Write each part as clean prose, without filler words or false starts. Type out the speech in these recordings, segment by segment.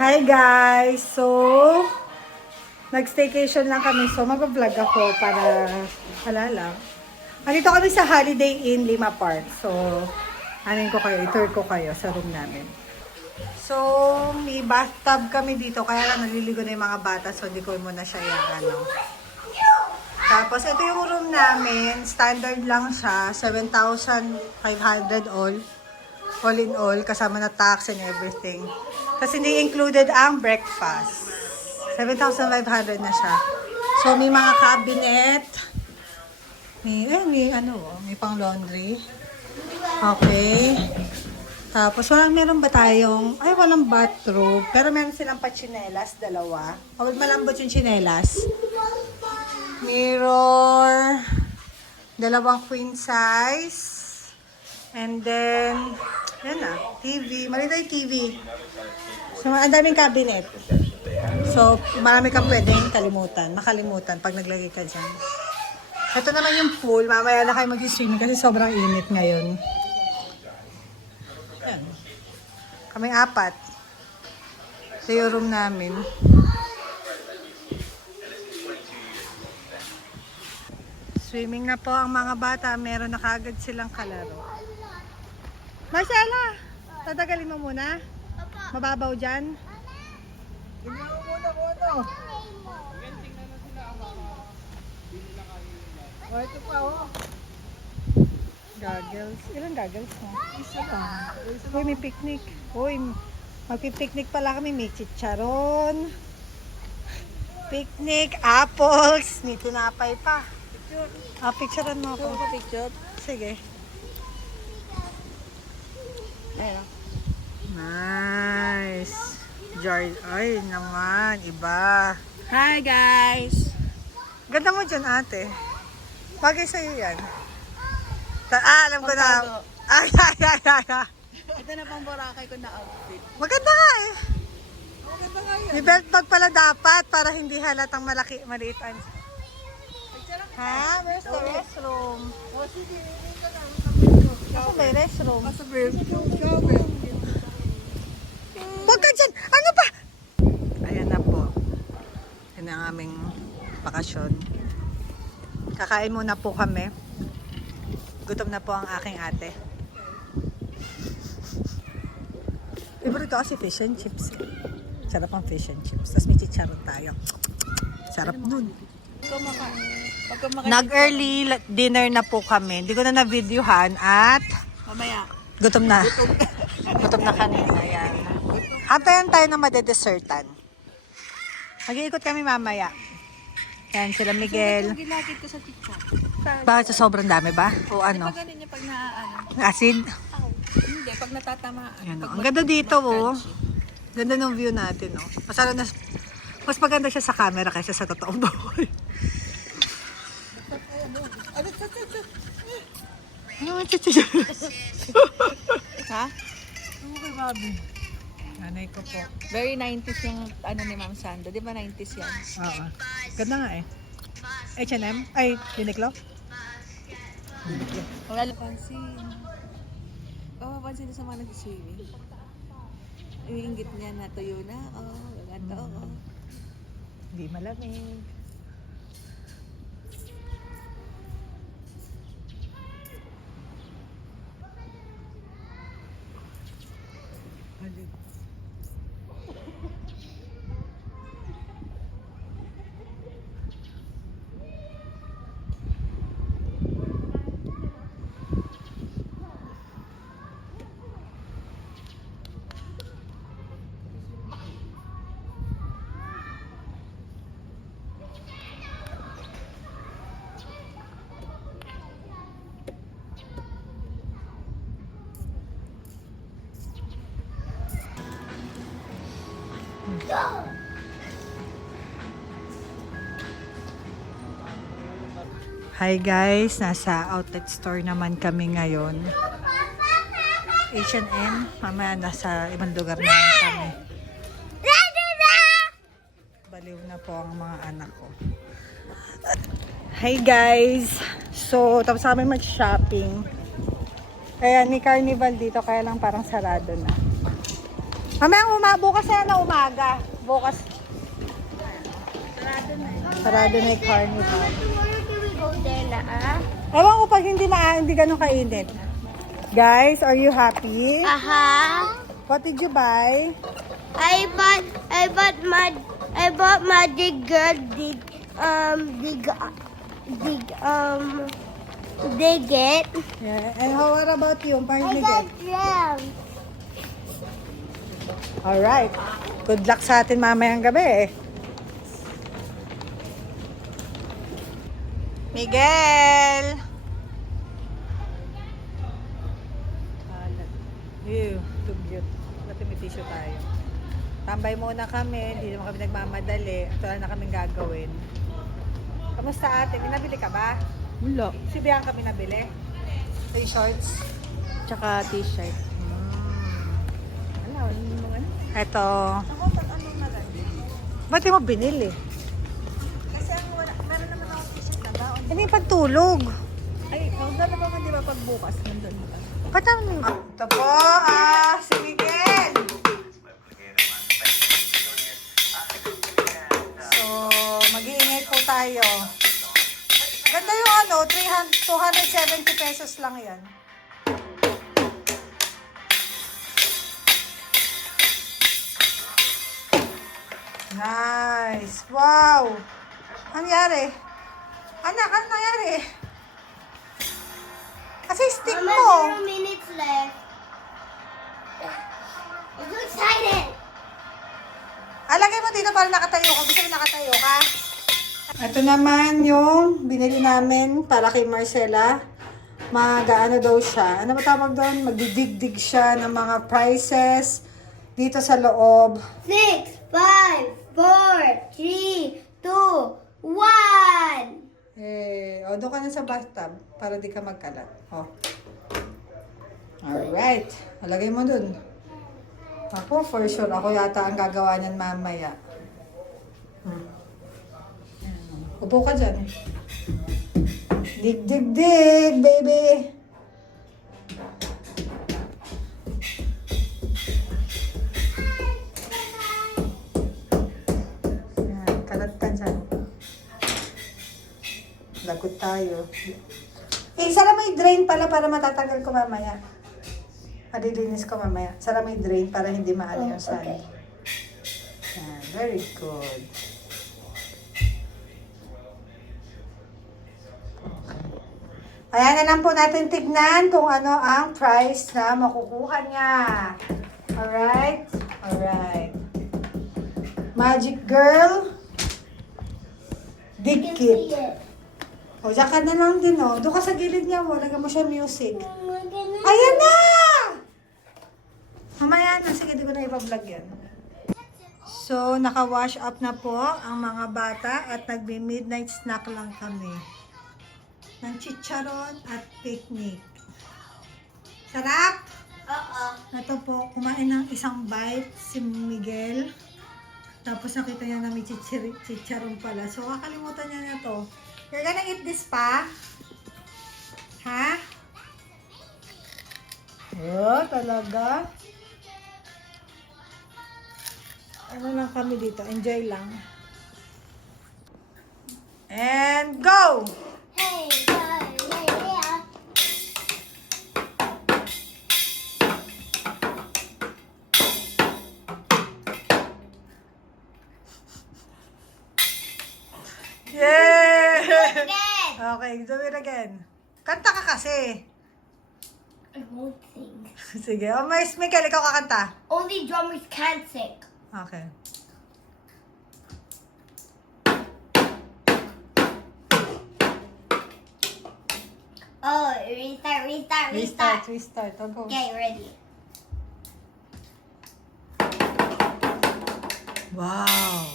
Hi guys! So, nag-staycation lang kami. So, mag-vlog ako para wala lang. Andito kami sa Holiday Inn Lima Park. So, i-tour ko kayo sa room namin. So, may bathtub kami dito. Kaya lang naliligo na yung mga bata. So, hindi ko muna siya Tapos, ito yung room namin. Standard lang siya. 7,500 all in all. Kasama na tax and everything. Kasi hindi included ang breakfast. 7,500 na siya. So, may mga cabinet. May pang laundry. Okay. Tapos, meron ba tayong, walang bathroom. Pero meron silang pachinelas, dalawa. Pagod malambot yung chinelas. Mirror. Dalawang queen size. And then, TV. Malito yung TV. So, ang daming cabinet. So, marami kang pwedeng makalimutan pag naglagay ka dyan. Ito naman yung pool. Mamaya na kayo mag-swimming kasi sobrang init ngayon. Yan. Kaming 4. Ito yung room namin. Swimming na po ang mga bata. Meron na kagad silang kalaro. Marcela! Tatagalin mo muna? Mababaw dyan? Tingnan mo muna kung ano. Ito pa Goggles. Ilang goggles mo? Isa lang. Uy, may picnic. Uy, magpipicnic pala kami. May chicharon. Picnic, apples. May tinapay pa. Picturean mo ako. Picture? Sige. Ayun. Nice. Ay naman, iba. Hi guys! Ganda mo dyan, ate. Bagay sa'yo yan. Alam ko na. Ay. Ito na pang Boracay ko na outfit. Maganda nga eh. Maganda nga yun. May belt bag pala dapat para hindi halatang maliit. Ha? Where's the restroom? Sige, ka na. Ako may restroom. Sabi. Huwag ka dyan! Ano pa? Ayan na po. Yan ang aming bakasyon. Kakain muna po kami. Gutom na po ang aking ate. Favorite ko kasi fish and chips. Sarap ang fish and chips. Tapos may chicharon tayo. Sarap nun. Nag-early dinner na po kami. Hindi ko na na-videohan at Mamaya. gutom na. Gutom na kanina. Yan. Hantayan tayo na madedessertan. Mag-iikot kami mamaya. Yan, sila Miguel. Gilagid ko sa chicha. Bakit sa sobrang dami ba? O ano? Pag ganun niya pag Acid? Hindi, pag natatamaan. Yan, ang ganda dito, oh. Ganda ng view natin, oh. Mas maganda siya sa camera kaysa sa totoong buhay. Ha? Okay, Bobby. Nanay ko po. Very 90s yung ni Ma'am Sando. Di ba 90s yan? Oo. Ganda nga eh. H&M? Ay, Uniqlo? Wala lang pansin. Mapansin sa mga nag-swimming. Iingit niya na tuyo na. Gaganda. Hindi malamig. Hi guys, nasa outlet store naman kami ngayon. H&M, mamaya nasa ibang lugar naman kami. Baliw na po ang mga anak ko. Hi guys, so tapos kami mag-shopping. Kaya may carnival dito, kaya lang parang sarado na. Mamaya bukas na umaga. Bukas. Sarado na yung carnival. Tomorrow can we go there na Ewan ko pag hindi ganun kainit. Guys, are you happy? What did you buy? I bought Magic Girl dig it. Yeah. And what about you? I got them. Alright. Good luck sa atin mamayang gabi. Miguel! Ew, too cute. Ba't may tissue tayo? Tambay muna kami, hindi naman kami nagmamadali. Ito na kaming gagawin. Kamusta ate? May nabili ka ba? Wala. Si Bianca kami nabili? T-shirts? Tsaka t-shirt. Ano, mga ano? Ito. Ako, pag anong nalagay? Ba't di mo binili? Kasi ang wala, meron naman ako t-shirt na baon. Hindi pagtulog. Ay, magdala ba man di ba pagbukas nandun ka? Ba't ito po, si Miguel. So, mag-iingay po tayo. Ganda yung 270 pesos lang yan. Nice. Wow. Ano nangyari? Anak, ano nangyari? Kasi stick Mama, mo. 0 minutes left. I'm so excited. Alagay mo dito para nakatayo ka. Gusto mo nakatayo ka? Ito naman yung binili namin para kay Marcela. Mag-ano daw siya. Ano ba tawag doon? Magdidigdig siya ng mga prices dito sa loob. 6, 5, 4, 3, 2, 1. Doon ka na sa bathtub para di ka magkalat. Alright. Alagay mo dun. Ako, for sure. Ako yata ang gagawa niyan mamaya. Upo ka dyan. Dig, dig, dig, baby. Yan, kalat ka dyan. Lagot tayo. Sara may drain pala para matatanggal ko mamaya. Malilinis ko mamaya. Sara may drain para hindi maano yung sand. okay. Yan, very good. Ayan na lang po natin tignan kung ano ang price na makukuha niya. Alright? Alright. Magic Girl. Dig Kit. O, dyan ka na lang din, o. Doon ka sa gilid niya, o. Lagyan mo siya music. Ayan na! Mamaya na. Sige, di ko na ipa-vlog yan. So, naka-wash up na po ang mga bata at nagbi-midnight snack lang kami. Ng chicharon at picnic. Sarap! Oo. Ito po, kumain ng isang bite si Miguel. Tapos nakita niya na may chicharon pala. So, kakalimutan niya na to. You're gonna eat this pa? Ha? Oh, talaga? Ano lang kami dito? Enjoy lang. And go! Hey, hey, hey, yeah. Yeah! Again. Okay, do it again. Kanta ka kasi. I won't sing. Sige. Oh, Miguel, ikaw kakanta. Only drummers can sing. Okay. Oh, restart. Restart. Go. Okay, ready. Wow!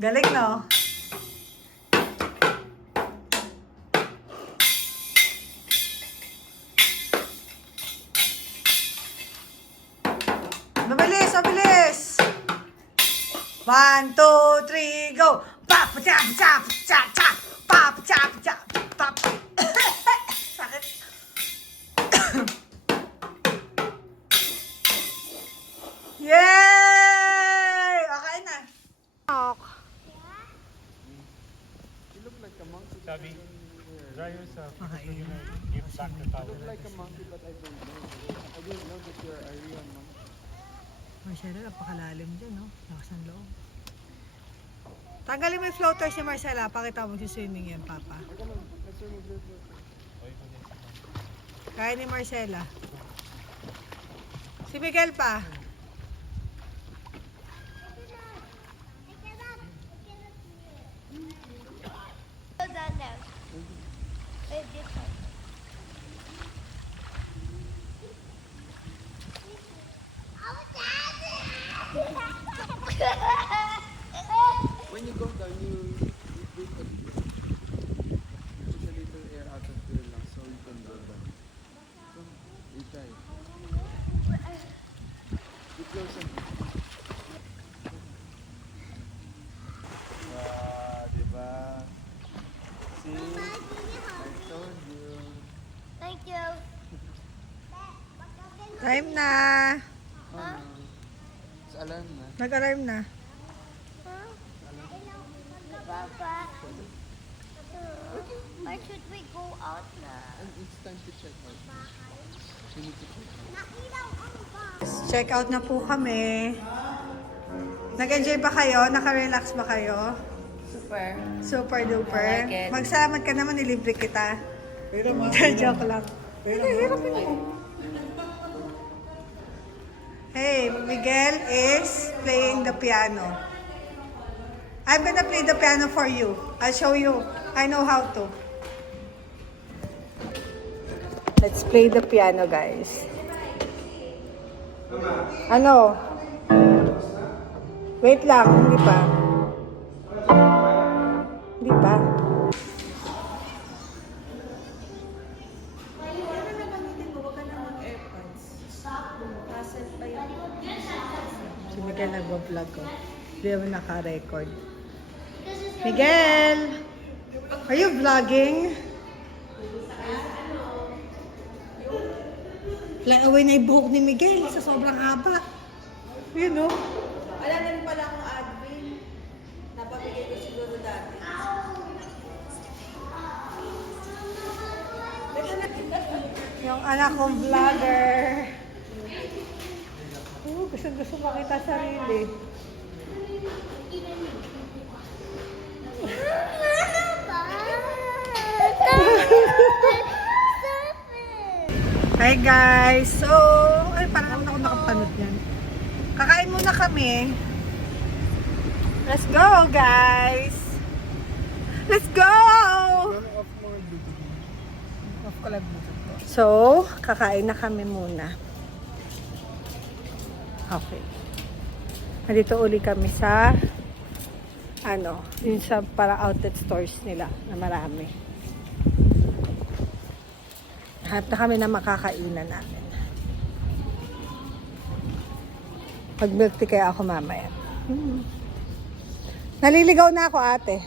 Galing, no? Mabilis, mabilis! 1, 2, 3, go! Papa chap chap chap chap! Papa chap chap pap! Sakit. Makain. Marcela, napakalalim dyan, no? Lakas ng loob. Tanggalin mo yung floaters ni Marcela. Pakita mo swimming yan, Papa. Kaya ni Marcela. Si Miguel pa. Go down there. Wait, this one. When you go down, you breathe a little air out of your lungs so you can go down. So, you try. You close it. Wow, diba? See? I told you. Thank you. Time na. Huh? It's alarm na. Nag-alarm na. Papa. Why should we go out now? And it's time to check out. You need to check out. Check out na po kami. Nag-enjoy ba kayo? Naka-relax ba kayo? Super. Super duper. I like it. Magsalamat ka naman, nilibre kita. Joke lang. Hirap mo. Hey, Miguel is playing the piano. I'm gonna play the piano for you. I'll show you. I know how to. Let's play the piano, guys. Ano? Wait lang, hindi pa. Hindi pa. Si Miguel nagwa-vlog ko. Hindi naman naka-record. Miguel! Are you vlogging? Fly away na yung buhok ni Miguel sa sobrang haba. Yun, no? Wala na rin pala akong admin. Napabigay ko siguro dati. Yung anak kong vlogger. Gusto makita sarili. Hi guys! So, ay parang naman ako nakapanood yan. Kakain muna kami. Let's go guys! Let's go! Off ko lang Bluetooth ko. So, kakain na kami muna. Okay. Nandito uli kami sa yun sa para outlet stores nila na marami. Hanap na kami na makakainan namin. Pag-milk tea kaya ako mamaya. Naliligaw na ako, ate.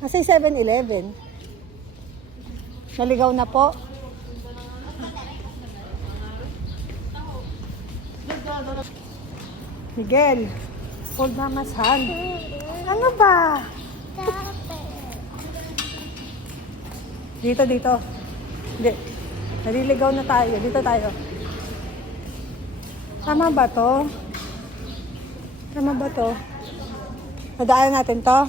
Kasi 7-Eleven. Naligaw na po. Miguel, hold mama's hand. Ano ba? Dito. Hindi. Naliligaw na tayo. Dito tayo. Tama ba to? Tama ba to? Nadaan natin to?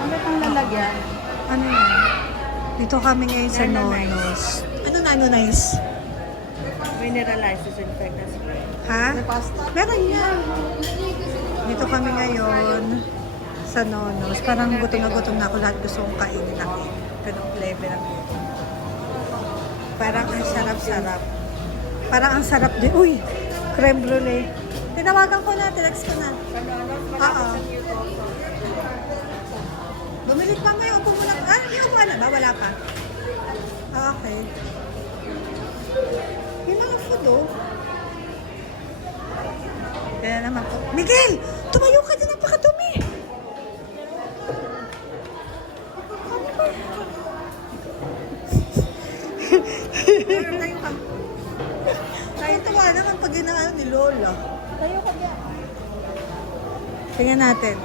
Ano pang lalagyan? Ano yun? Dito kami ngayon sa Nonos. Ano na Nonos? Mineralized disinfectant spray. Ha? Meron yan. Dito kami ngayon sa Nonos. Parang gutom na ako. Lahat gusto kong kainin na cake. Ganong flavor ng cake. Parang ang sarap-sarap. Parang ang sarap din. Uy! Creme brulee. Tinawagan ko na. Tinext ko na. Oo. Bumili pa ngayon. Upo muna. Hindi upo na ba? Wala pa. Okay. Yung mga food, oh. Kaya naman po. Miguel! Tumayo ka dyan, napakadumi! Tayo ka. Tayo tawa naman pag ginaan ni Lola. Tayo ka dyan. Tingnan natin.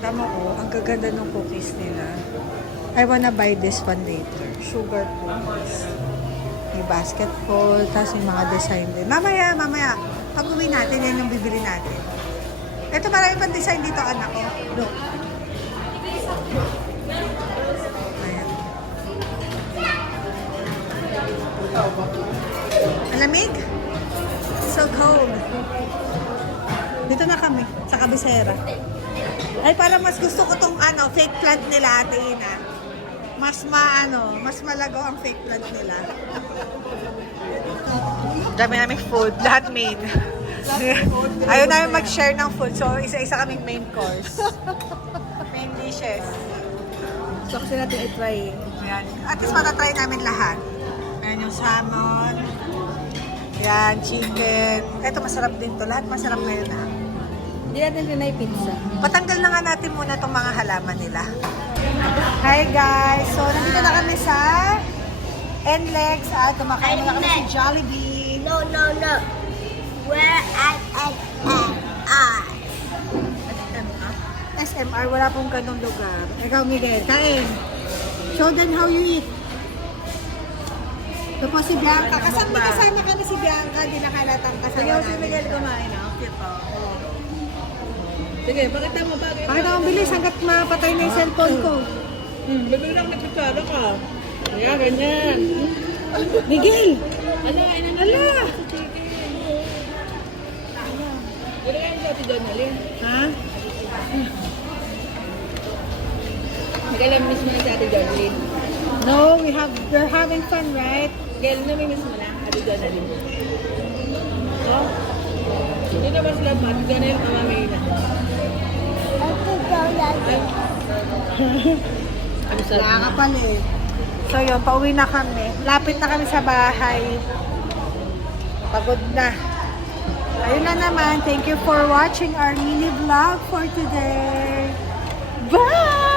Tama ko, ang gaganda ng cookies nila. I wanna buy this one later. Sugar cookies. May basketball, tapos may mga design din. Mamaya. Pag uwi natin, yan yung bibili natin. Ito marami pang design dito, anak ko. Look. Ayan. Alamig? So cold. Dito na kami, sa Cabecera. Ay, parang mas gusto ko tong fake plant nila, Ate Ina. Mas malago ang fake plant nila. Dami naming food, lahat main. Ayaw namin mag-share ng food, so isa-isa kaming main course. Main dishes. So, kasi natin i-try. Ayan. At least matatry namin lahat. Ayan yung salmon. Ayan, chicken. Ito masarap din to. Lahat masarap ngayon na. Hindi natin tinay pizza. Patanggal na nga natin muna itong mga halaman nila. Hi guys! So, nandito na kami sa NLEX at kumakain na kami sa Jollibee. No. Where at SMR, wala pong ganong lugar. Ikaw, Miguel, kain. Show them how you eat. Ito po si Bianca. Kasama kami si Bianca. Di nakalatang kasama Sige, si namin. Miguel kumain. Okay po. Sige, pakita mo. Bakit ako bilis hanggat mapatay na yung cellphone ko? Bibili lang nagkakala ka. Kaya, ganyan. Miguel! Ala, ayun na. Ala! Dito kayo sa Ate Jonalyn. Ha? Nag-alam-miss mo na sa Ate Jonalyn. No, we're having fun, right? Gail, namimiss mo na Ate Jonalyn. Oh? Dito ba sila mo? Ate Jonalyn, mamamay na. Ano sa Wala ka pala eh. So yun, pauwi na kami. Lapit na kami sa bahay. Pagod na. Ayun na naman. Thank you for watching our mini vlog for today. Bye!